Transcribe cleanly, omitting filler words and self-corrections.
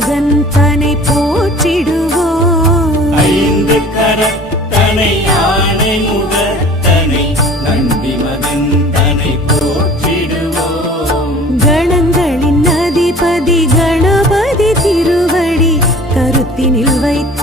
மகன் தனை போற்றிடுவோம். ஐந்து கரத்தனை யானை முகத்தனை நந்தி மகன் தனை போற்றிடுவோம். கணங்களின் அதிபதி கணபதி திருவடி கருத்தினில் வைத்து